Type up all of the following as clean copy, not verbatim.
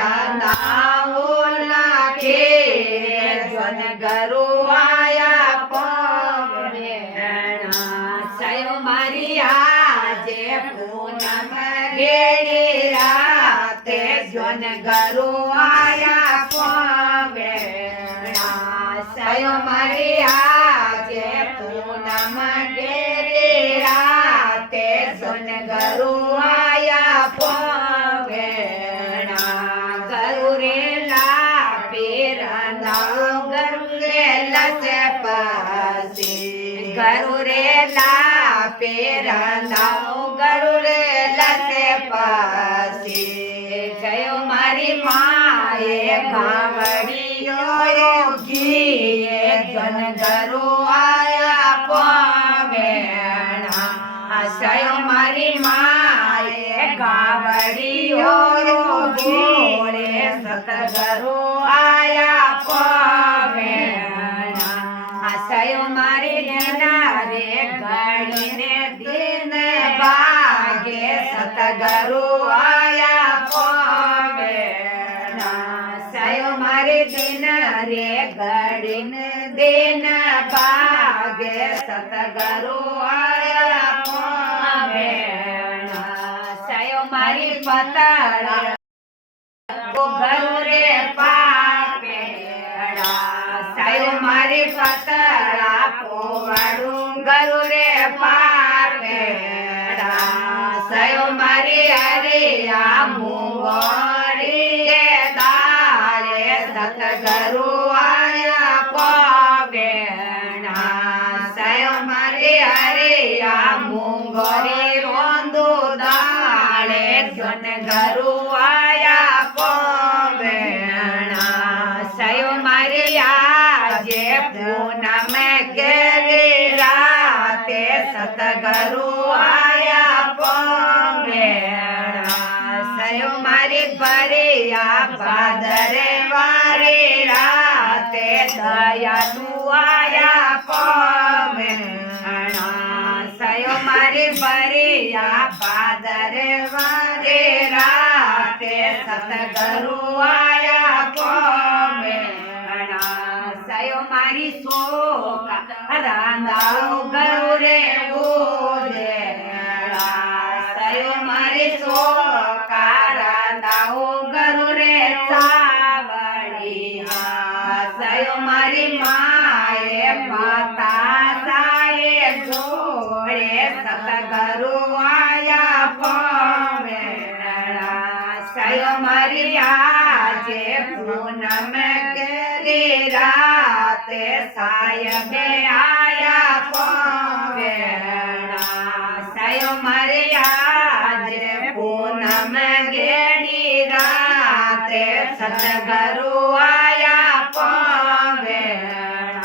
રાંધાઓ લાખે જન ગરુ આયા પવેણા સયો મારી આજે પૂનમ ઘેડી રાતે જન ગરુ આયા પવેણા સયો મારી આજે પૂનમ ઘેડી રાતે જન ગરુ આયા પવેણા ગરુ રે લાપે રાંધાઓ ગરુ રે લસે પાસી ગરુ રે લાપે રાંધાઓ ગરુ રે લસે પાસી જયો મારી માએ ગાવડીયો ઘીએ જન ગરુ આયા પવેણા જયો મારી માએ ગાવડીયો ઘીએ સતગરુ આયા પવેણા સયો મારી દીના રે ઘડીને દિન ભાગે સતગરુ આયા પવેણા સયો મારી દિન રે ઘડીને દિન ભાગે સતગરુ આયા પવેણા સયો મારી પતળા ગરુ રે પાપેડા સયો મારી પતળા પોવાડું ગરુ રે પાપેડા સયો મારી હરિયા મુંગોરી દાળે સતગરુ આયા પવેણા સયો મારી હરિયા મુંગોરી રોંદુ દાળે જન ગરુ આયા પવેણા સયો મારી આજે પૂનમ ઘેરી રાતે સતગરુ આયા પવેણા સયો મારી ભરિયા ભાદરે વારી રાતે દયાલુ આયા પવેણા સયો મારી ભરિયા ભાદરે વારી રાતે સતગરુ આયા પવેણા સયો મારી સોકા રાંધાઓ ગરુ રે ઉદેડા સયો મારી સોકા રાંધાઓ ગરુ રે ચાવડિયા સયો મારી માએ માતા સાએ જોડે સતગરુ આયા પવેણા સયો મારી આજે પૂનમ ઘેરી રાતે સાયબે આયા પવેણા સયો મારી આજે પૂનમ ઘેરી રાતે સતગરુ આયા પવેણા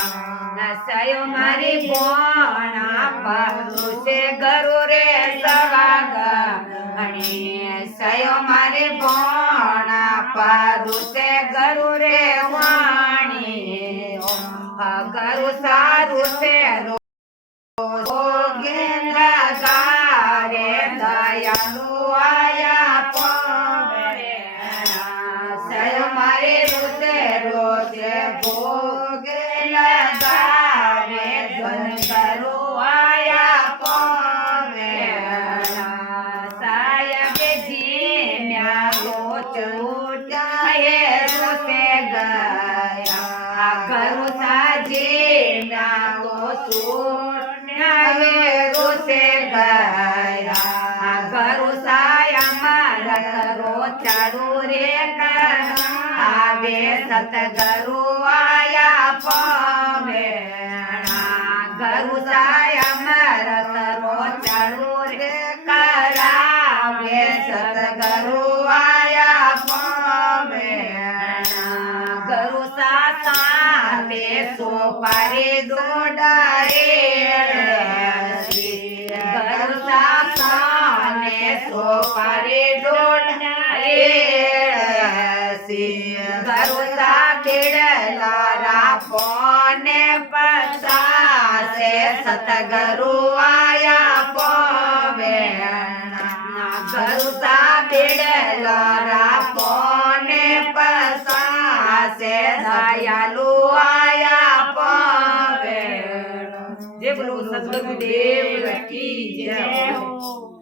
સયો મારી બોણા પરુષે ગરુ રે સવાગણી સયો મારી બોણા પરુષે ગરુ રે વાણી ગરુ સારું છે ગેન્દ્ર ગારે દયાલુ આયા પવેણા સયો મારી રૂસે રોસે ભોગે લગાવે જન ગરુ આયા પવેણા સાયબે જીમ્યા રોચ ઉઠાયે રોસે ગયા ગરુ સાજીમ્યા તો સુનાવે રોસે ગયા ગરુ સાયા મારા રો ચાડુ રે આવે સતગરુ આયા પવેણા ગરુ સાયા મારા રો ચાડુ રે કરાવે સતગરુ આયા પવેણા ગરુ સાતે સોપારે દોડારે ગરુ સાને સોપારે દોડારે ગરુ સા કેળલા રાપોને પસાસે સતગરુ આયા પવેણા ગરુ સા કેળલા રાપોને સે દયાલુ આયા પવેણ. જે બોલો સદગુરુદેવ કી જય હો.